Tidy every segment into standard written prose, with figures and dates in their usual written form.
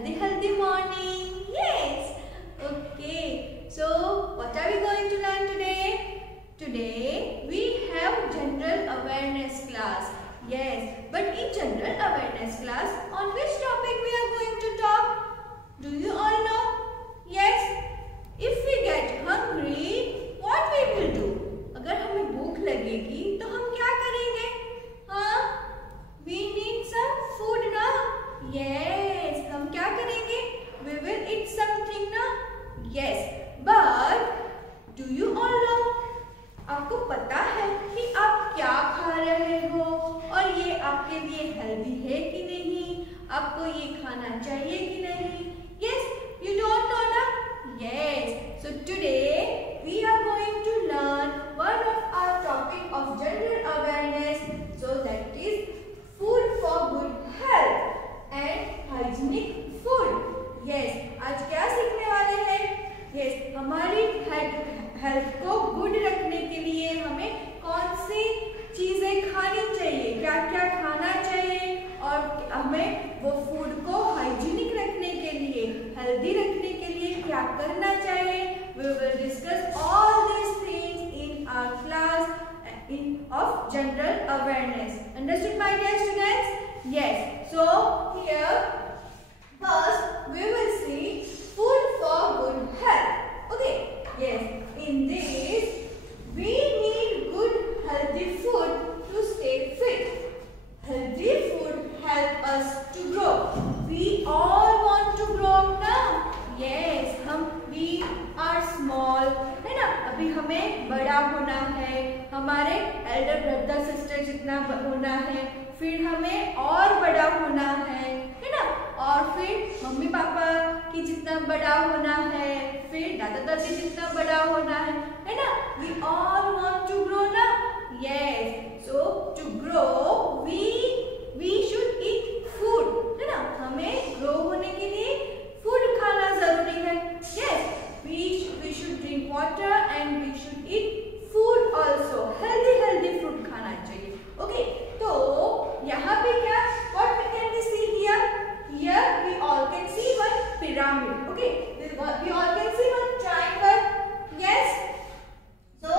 healthy morning. Yes. Okay. So what are we going to learn today? Today we have general awareness class. Yes. But in general awareness class, on which topic we are going to talk? Do you all know? Yes. If we get hungry, what we will do? अगर हमें भूख लगेगी तो हम क्या करेंगे? हाँ, we need some food ना? Yes, हम क्या करेंगे? We will eat something ना? Yes, but do you all know? आपको पता है कि आप क्या खा रहे हो और ये आपके लिए हेल्दी है कि नहीं? आपको ये खाना चाहिए कि नहीं? Yes, you don't know ना? Yes, so today we are going to learn one of our topic of general awareness, so that is food for good health and hygienic food. Yes, आज क्या सीखने वाले हैं? Yes, हमारी health को good रखने के लिए हमें कौन सी चीजें खानी चाहिए, क्या क्या खाना चाहिए और हमें वो फूड को हाइजीनिक रखने के लिए, हेल्दी रखने के लिए क्या करना चाहिए. We will discuss all these things in our class of general awareness. Understood, my dear students? Yes. So here first we will see food for good health. Okay. Yes. In this we need good healthy food to stay fit. Healthy food help us to grow. We all want to grow up now. Yes, we are small, है ना? अभी हमें बड़ा होना है, हमारे Elder brother sister जितना होना है, फिर हमें और बड़ा होना है ना? और फिर मम्मी पापा की जितना बड़ा होना है, फिर दादा दादी जितना बड़ा होना है ना? We all want to grow ना? Yes, so to grow we should eat food, है ना? हमें ग्रो होने के लिए फूड खाना जरूरी है. Yes, we should drink water and we should eat food also. Healthy food खाना चाहिए. Okay, तो यहाँ पे क्या? What can we see here? Here we all can see one pyramid. Okay, we all can see one triangle. Yes. So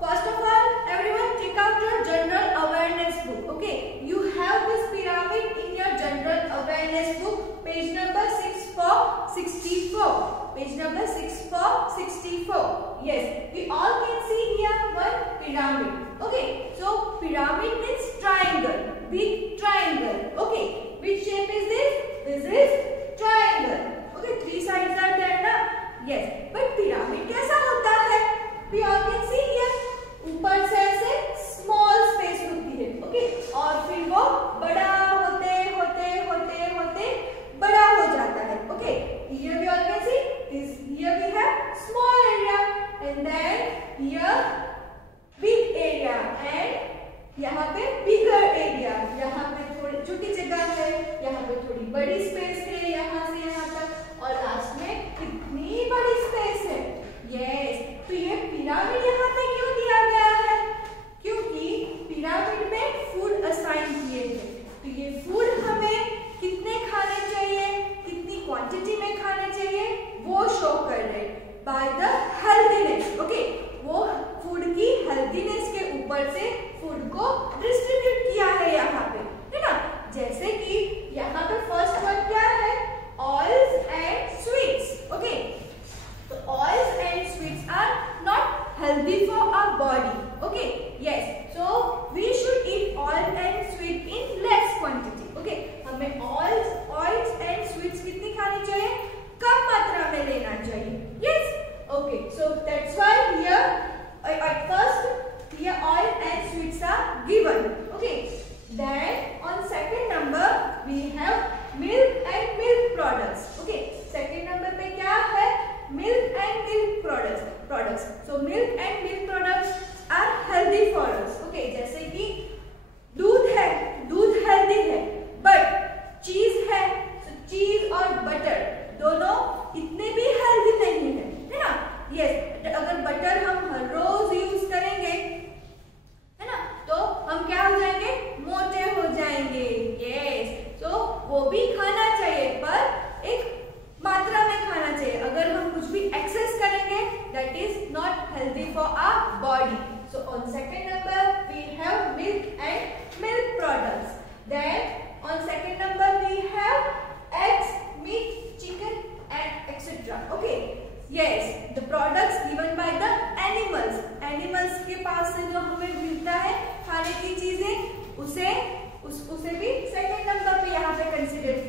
first of all, everyone take out your general awareness book. Okay, you have this pyramid in your general awareness book, page number 64. Page number 64. Yes, we all can see here one pyramid. Okay, so pyramid means triangle, big triangle. Okay, which shape is this? This is triangle. Okay, three sides are there ना? Yes, but pyramid कैसा होता है? We all can see here. ऊपर से ऐसे small space होती है. Okay, और फिर वो बड़ा होते बड़ा हो जाता है. Okay, here we all can see this. Here we have small area and then here big area and यहाँ पे bigger area. यहाँ पे थोड़ी छोटी जगह है, यहाँ पे थोड़ी बड़ी space है, यहाँ से यहाँ तक, और लास्ट में कितनी बड़ी space है. Yes, तो ये पिरामिड यहाँ पे क्यों दिया गया है? क्योंकि पिरामिड में फूड असाइन किए थे. तो ये फूड हमें कितने खाने चाहिए, कितनी क्वांटिटी में खाने चाहिए, वो शो कर रहे बाय द हेल्दीनेस. ओके, वो फूड की हेल्दीनेस के ऊपर से फूड को डिस्ट्रीब्यूट किया है यहाँ पे, है ना? जैसे कि यहाँ पे फर्स्ट वन क्या है?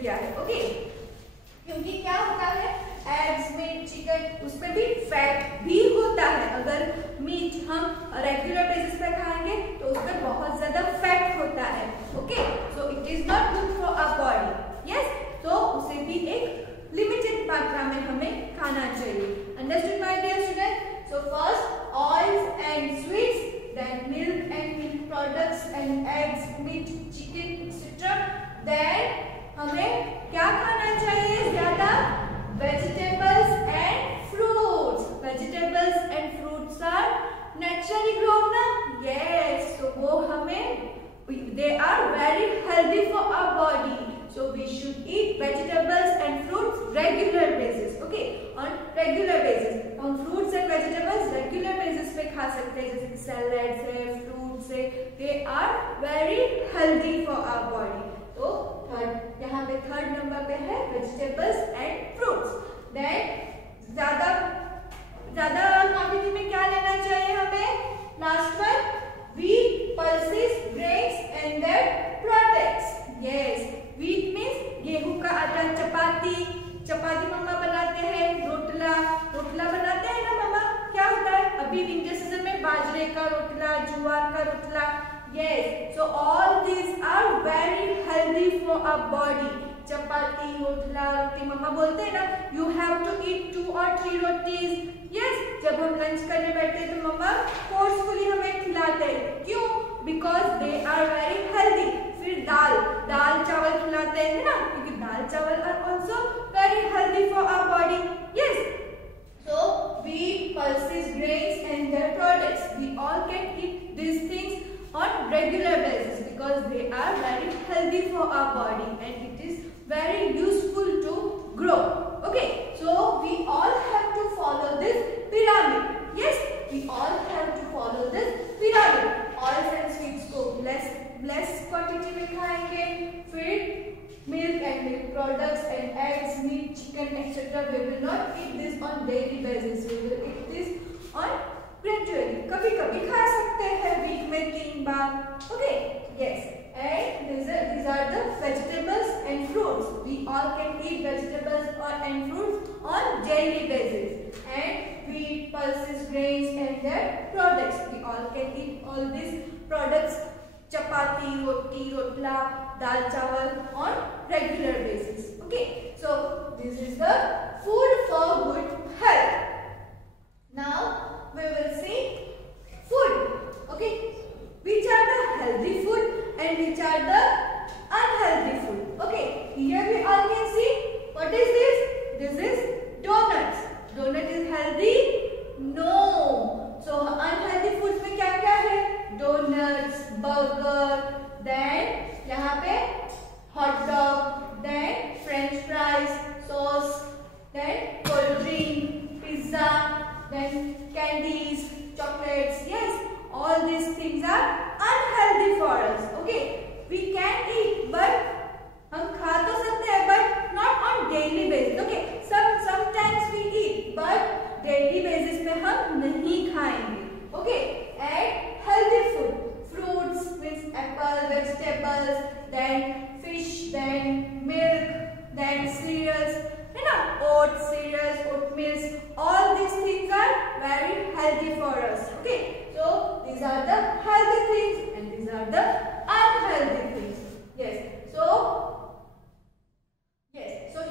किया है। ओके, क्योंकि क्या होता है, एग्स, मीट, चिकन, उसमें भी फैट भी होता है। अगर मीट हम रेगुलर बेसिस पे खाएंगे तो उसमें बहुत ज्यादा फैट होता है। Okay, so it is not good for our body. Yes, तो उसे भी एक लिमिटेड मात्रा में हमें खाना चाहिए। Understood my dear student? So first oils and sweets, then milk and milk products and eggs, meat, chicken, etc. Then हमें क्या खाना चाहिए ज्यादा? Vegetables and fruits. Vegetables and fruits are naturally grown ना? Yes, so वो हमें they are very healthy for our body. So we should eat vegetables and fruits regular basis. Okay, on regular basis. हम fruits and vegetables regular basis पे खा सकते हैं, जैसे salads है, fruits है. They are very healthy for our body. तो third, यहाँ पे थर्ड नंबर पे है vegetables and fruits. Then ज्यादा क्वांटिटी में क्या लेना चाहिए हमें? Last one, wheat, pulses, grains and their products. Yes, wheat means गेहूं का आटा, चपाती मम्मा बनाते हैं, रोटला बनाते हैं ना मम्मा। क्या होता है अभी विंटर सीजन में? बाजरे का रोटला, ज्वार का rotla. Yes, so all these are very healthy for our body. चपाती, रोटला, रोटी, मम्मा बोलते हैं ना, you have to eat 2 or 3 rotis. Yes, जब हम लंच करने बैठते हैं तो मम्मा फोर्सफुली हमें खिलाते हैं। क्यों? Because they are very healthy. फिर दाल चावल खिलाते हैं ना, क्योंकि दाल चावल are also very healthy for our body. Yes, so wheat, pulses, grains and their products, we all can eat these things on regular basis because they are very healthy for our body and it is very useful to grow. Okay, so we all have to follow this pyramid. Yes, we all have to follow this pyramid. Oils and sweets को less quantity में खाएंगे, फिर milk and milk products and eggs, meat, chicken, etc. We will not eat this on daily basis. We will eat this on gradually. कभी-कभी खा सकते हैं week में 3 बार. Okay, yes. And these are the vegetables and fruits. We all can eat vegetables and fruits on daily basis. And wheat, pulses, grains and their products. We all can eat all these products. Chapati, roti, rotla, dal chawal on regular basis. Okay, so this is the food for good health. Now we will see food. Okay, which are the healthy food and which are the unhealthy food. Okay, here we all can see what is this? This is donuts. Donut is healthy? No. So unhealthy foods में क्या क्या है? Donuts, burger, then यहाँ पे hot dog, then French fries, sauce, then cold drink, pizza, then candies, chocolates. Yes, all these things are unhealthy for us. Okay, we can eat, but हम खा तो सकते हैं, but not on daily basis. Okay, sometimes we eat, but daily basis पे हम नहीं खाएंगे. Okay, and healthy food, fruits means apple, vegetables, then fish, then milk, then cereals, है ना, oats, cereals, oatmeal, all these things are very healthy for us. Okay, so these are the healthy things and these are the unhealthy things. Yes, so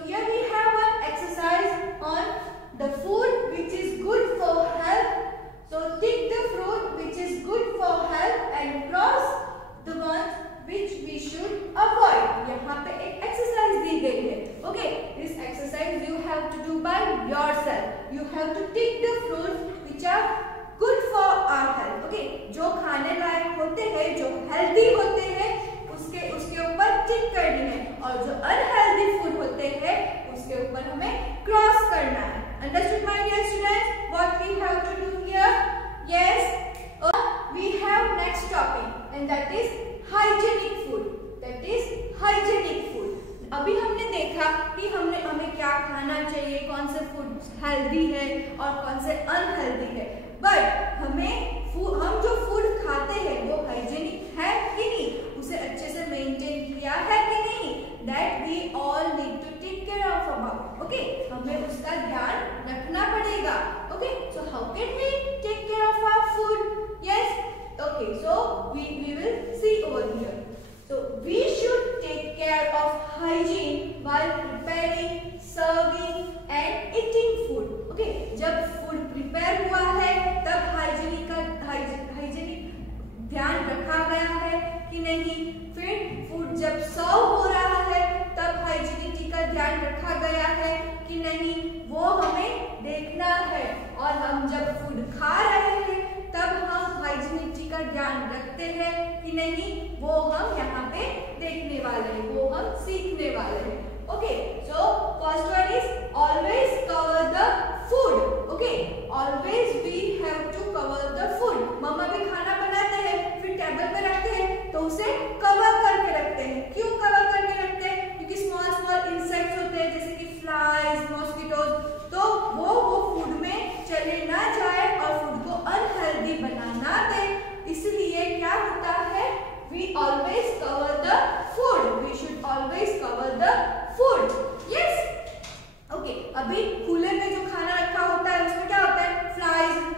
here we have an exercise on the food which is good for health. So tick the fruit which is good for health and cross the ones which we should avoid. यहाँ पे एक exercise दी गई है. Okay, this exercise you have to do by yourself. You have to tick the fruits which are good for our health. Okay, जो खाने लायक होते हैं, जो healthy होते हैं, उसके ऊपर टिक करनी है, और जो unhealthy food होते हैं उसके ऊपर हमें क्रॉस करना है. Understood my dear students? What we have to do here? Yes, we have next topic and that is hygienic food. That is hygienic food. अभी हमने देखा कि हमें क्या खाना चाहिए, कौन से फूड हेल्दी है और कौन से अनहेल्दी है, बट हम जो फूड खाते हैं वो हाइजीनिक है कि नहीं, उसे अच्छे से मेंटेन किया है कि नहीं, that we all we should take care of hygiene while preparing, serving and eating food. Okay, जब फूड प्रिपेयर हुआ है तब हाइजीनिक ध्यान रखा गया है कि नहीं, फिर फूड जब सर्व हो रहा है तब हाइजीनिटी का ध्यान रखा गया है कि नहीं, वो हमें देखना है। और हम जब फूड खा रहे हैं तब हम हाइजीनिटी का ध्यान रखते हैं कि नहीं, वो हम यहाँ पे देखने वाले हैं, वो हम सीखने वाले हैं। Okay, so first one is always cover the food. Okay, always we have to cover the food. Mamma भी खाना बनाते हैं, फिर टेबल पे रखते हैं तो उसे कवर करके रखते हैं। क्यों कवर करके रखते हैं? क्योंकि स्मॉल स्मॉल इंसेक्ट्स होते हैं जैसे कि फ्लाइज, मॉस्किटोज, तो वो फूड में चले ना जाए और फूड को अनहेल्दी बना ना दे, इसलिए क्या होता है, we always cover the food. We should always cover the food. Yes, okay, अभी खुले में जो खाना रखा होता है उसमें क्या होता है, फ्लाइज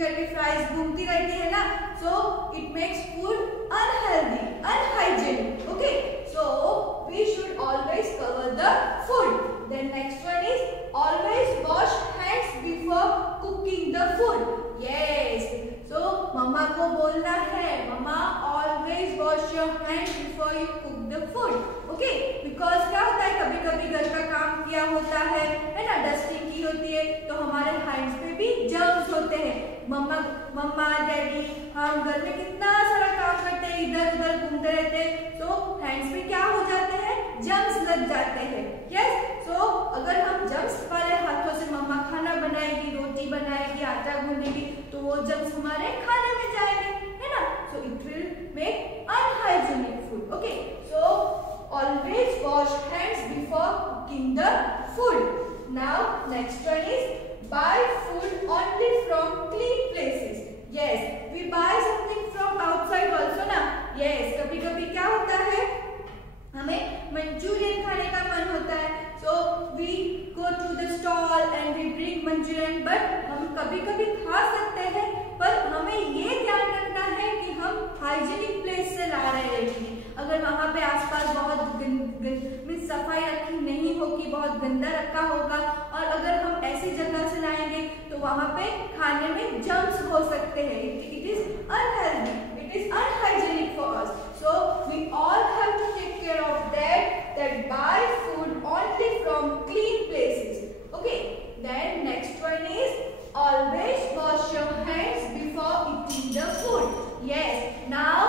करके फ्लाइज घूमती रहती है ना, so it makes food unhealthy, unhygienic. Okay, so we should always cover the food. Then next one is always wash hands before cooking the food. Yes, so mamma को बोलना है, mamma always wash your hands before you cook the food. Okay, because क्या होता है, कभी कभी घर का काम किया होता है ना, डस्टिंग की होती है, तो हमारे हैंड्स पे भी जर्म्स होते हैं। मम्मा डैडी हम घर में कितना सारा काम करते हैं, इधर उधर घूमते रहते हैं, तो हैंड्स पे क्या हो जाते हैं, जर्म्स लग जाते हैं। यस, सो अगर हम जर्म्स वाले हाथों से मम्मा खाना बनाएगी, रोटी बनाएगी, आटा गूंदेगी, तो वो जर्म्स हमारे खाने में जाएंगे, है ना, so it will make unhygienic food. Okay, so always wash hands before cooking the food. Now next one is buy food only from clean places. Yes, we buy something from outside also ना। Yes, कभी कभी क्या होता है, हमें Manchurian खाने का मन होता है, so we go to the stall and we bring Manchurian, but हम कभी कभी खा सकते हैं, पर हमें ये ध्यान रखना है कि हम हाइजीनिक प्लेस से ला रहे हैं। अगर वहाँ पे आसपास बहुत सफाई रखी नहीं होगी, बहुत गंदा रखा होगा, और अगर हम ऐसी जगह से लाएंगे तो वहाँ पे खाने में जर्म्स हो सकते हैं। It is unhealthy, it is unhygienic for us, so we all have to take care of that buy food only from clean places. Okay, then next one is always wash your hands before eating the food. Yes, now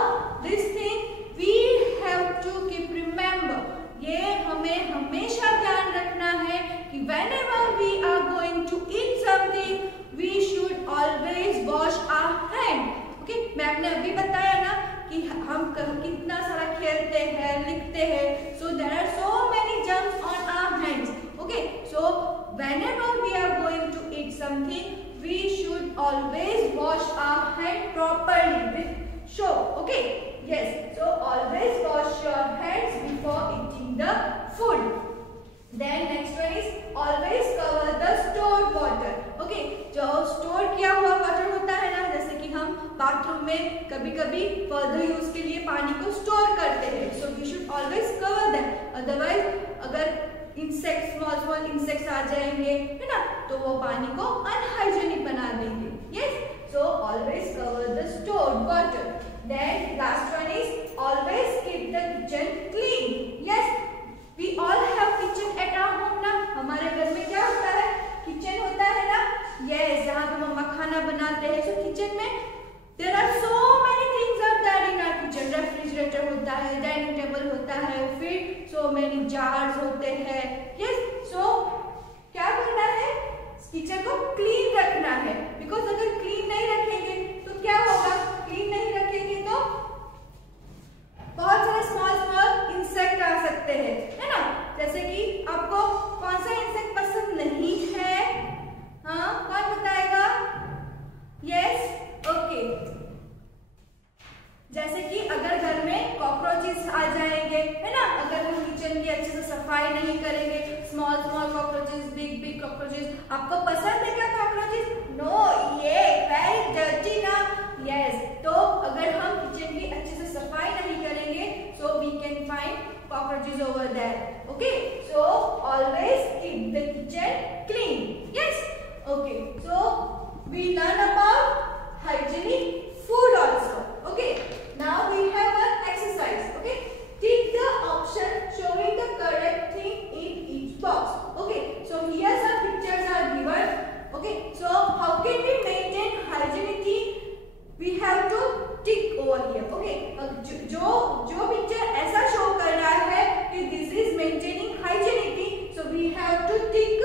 this thing we have to keep remember, ये हमें हमेशा ध्यान रखना है कि whenever we are going to eat something, we should always wash our hand. Okay, ma'am ने अभी बताया ना कि हम कितना सारा खेलते हैं, लिखते हैं, so there are so many germs on our hands. Okay, so whenever we are going to eat something, we should always wash our hand properly with soap. Okay. Yes, so always wash your hands before eating the food. Then next one is always cover the stored water. Okay, जो store किया हुआ water होता है ना, जैसे कि हम bathroom में कभी कभी फर्दर यूज के लिए पानी को स्टोर करते हैं, so we should always cover them. Otherwise अगर इंसेक्ट, स्मॉल इंसेक्ट्स आ जाएंगे, है ना, तो वो पानी को अनहाइजीनिक बना देंगे। Yes, so always cover the stored water. Then last one is always keep the kitchen clean. Yes, we all have kitchen at our home ना। हमारे घर में क्या होता है, किचन होता है ना। Yes, जहाँ पे मम्मा खाना बनाते हैं, so किचन में there are so many things are there in our kitchen. Refrigerator होता है, डाइनिंग टेबल होता है, फिर so many jars होते हैं। Yes, so क्या करना है, किचन को क्लीन रखना है, बिकॉज अगर क्लीन नहीं रखेंगे तो क्या होगा, क्लीन नहीं रखेंगे तो बहुत सारे स्मॉल इंसेक्ट आ सकते हैं, है ना, जैसे कि आपको कौन सा इंसेक्ट पसंद नहीं है, हाँ कौन बताएगा? यस, ओके, जैसे कि अगर घर में कॉकरोचेस आ जाएंगे, है ना, अगर हम किचन की अच्छे से सफाई नहीं करेंगे, स्मॉल कॉकरोचेस, बिग कॉकरोचेस, आपको पसंद है क्या कॉकरोचेस? नो, ये वेरी डर्टी ना। यस, तो अगर हम किचन की अच्छे से सफाई नहीं करेंगे which is over there. Okay, so always keep the kitchen clean. Yes. Okay, so we learn about hygienic food also. Okay, now we have an exercise. Okay, tick the option showing the correct thing in each box. Okay, so here some pictures are given. Okay, so how can we maintain hygienity? We have to tick over here. Okay, जो picture ऐसा show कर रहा है कि this is maintaining hygienity, so we have to tick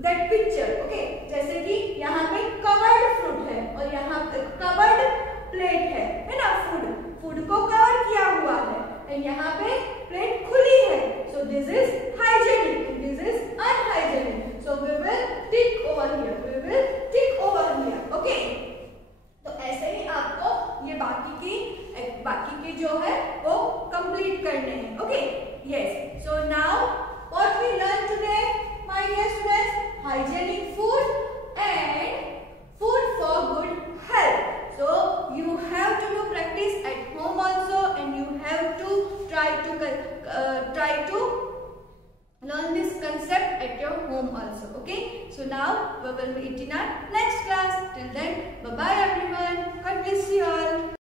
that picture. Okay, जैसे कि यहाँ पे covered fruit है और यहाँ पे covered plate है ना, food को cover किया हुआ है, and यहाँ पे plate खुली है, so this is hygienic and this is unhygienic. So we will tick over here. We will tick over here. Okay. तो ऐसे ही आपको ये बाकी के जो है वो कंप्लीट करने हैं. Okay, yes. So now what we learn today my dear students, hygienic food and food for good health. So you have to do practice at home also and you have to try to learn this concept at your home also. Okay, so now we will meet in our next class. Till then, bye bye everyone. God bless you all.